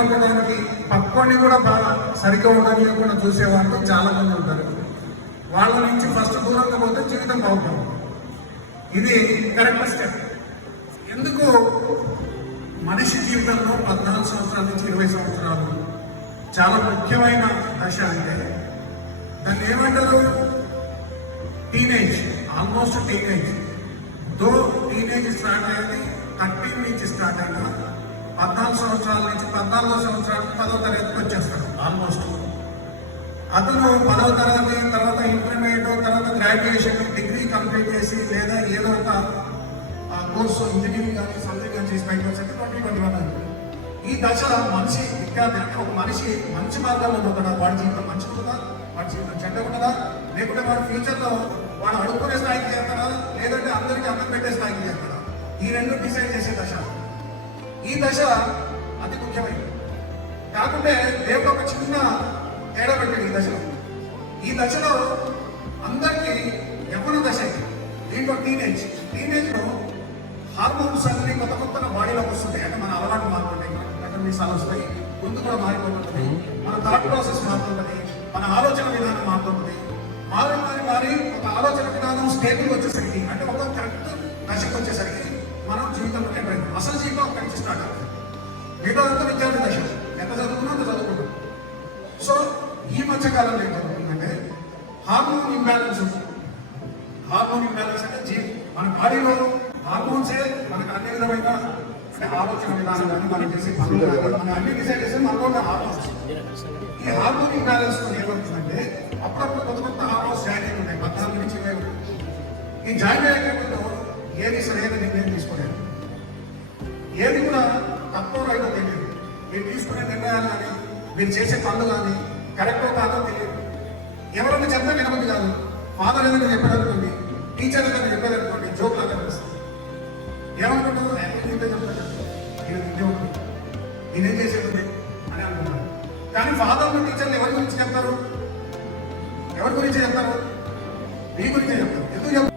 పొందడానికి పక్కోని కూడా బాగా సరిగ్గా ఉండలేకుండా చూసేవాళ్ళు చాలా మంది ఉంటారు. వాళ్ళ నుంచి ఫస్ట్ దూరంగా పోతే జీవితం బాగుంటుంది. ఇది కరెక్ట్ స్టెప్. ఎందుకు మనిషి జీవితంలో 14 సంవత్సరాల నుంచి 20 సంవత్సరాలు చాలా ముఖ్యమైన దశ అంటే దాన్ని ఏమంటారు? Teenage, almost teenage. Teenage start అయ్యేది 13 నుంచి స్టార్ట్ అయినా 14 సంవత్సరాల నుంచి 14వ సంవత్సరానికి 10వ తరగతికి వచ్చేస్తాడు. ఆల్మోస్ట్ అతను 10వ తరగతి తర్వాత ఇంటర్మీడియట్ తర్వాత గ్రాడ్యుయేషన్ డిగ్రీ కంప్లీట్ చేసి లేదా ఏదో ఒక కోర్సు ఇంజనీరింగ్ కానీ సంథింగ్ కానీ చేసి బయటకు వచ్చేది 20-21. ఈ దశ మనిషి విద్యార్థి అంటే ఒక మనిషి మంచి మార్గంలో ఉంటుందా, వాడి జీవితం మంచి ఉంటుందా, వాడి జీవితం చెడ్డ ఉంటుందా, లేకుంటే వాడి ఫ్యూచర్లో వాడు అడుక్కునే స్థాయికి చేస్తాడా లేదంటే అందరికీ అన్నం పెట్టే స్థాయికి చేస్తాడా, ఈ రెండు డిసైడ్ చేసే దశ. ఈ దశ అతి ముఖ్యమైనది. కాకుంటే దేవుడు ఒక చిన్న తేడా పెట్టాడు ఈ దశలో. ఈ దశలో అందరికీ యవ్వన దశ. దీంట్లో టీనేజ్లో హార్మోన్స్ అన్ని కొత్త బాడీలోకి వస్తుంటాయి. అంటే మన అలవాటు మారుతుంటాయి, మీసాలు వస్తాయి, ముందు కూడా మారిపోతుంటుంది, మన థాట్ ప్రాసెస్ మారుతుంటుంది, మన ఆలోచన విధానం మారుతుంటుంది. మారి ఒక ఆలోచన విధానం స్టేబుల్ వచ్చేసరికి అంటే ఒక కరెక్ట్ దశకు వచ్చేసరికి మనం జీవితంలో ఎంటర్ అయింది. అసలు జీవితం అక్కడి నుంచి స్టార్ట్ అవుతుంది. మిగతాదంతా విద్యార్థి దశ, ఎంత చదువుకున్నా అంత చదువుకుంటాం. సో ఈ మధ్యకాలంలో ఏం జరుగుతుందంటే హార్మోన్ ఇంబ్యాలెన్స్ ఉంటుంది. హార్మోన్ ఇంబ్యాలెన్స్ అంటే మన బాడీలో హార్మోన్సే మనకు అన్ని విధమైన ఆలోచన విధానం కానీ మనం చేసే పనులు మనం అన్ని డిసైడ్ చేస్తే మనలో ఉన్న హార్మోన్స్. ఈ హార్మోన్ ఇంబ్యాలెన్స్ ఏమవుతుందంటే అప్పుడప్పుడు కొత్త హార్మోన్స్ జాయిన్ అవుతున్నాయి 14 నుంచి 20. ఈ జాయిన్ అయ్యేటప్పుడు ఏది సరైన నిర్ణయం తీసుకోలేదు, ఏది కూడా తప్పో రైటో తెలియదు. మీరు తీసుకునే నిర్ణయాలు కానీ మీరు చేసే పనులు కానీ కరెక్టో కాదో తెలియదు. ఎవరైనా చెప్తే వినమంది కాదు. ఫాదర్ ఏదైనా చెప్పేదనుకోండి, టీచర్ ఏదైనా చెప్పేదనుకోండి, జోక్లా కనిపిస్తుంది. ఏమనుకుంటుందో ఇంతే చెప్తాడు, ఇంతే ఉంటుంది, నేనేం చేసేది అని అనుకుంటాను. కానీ ఫాదర్లు టీచర్లు ఎవరి గురించి చెప్తారు? ఎవరి గురించి చెప్తారు? మీ గురించే చెప్తారు. ఎందుకు చెప్తారు?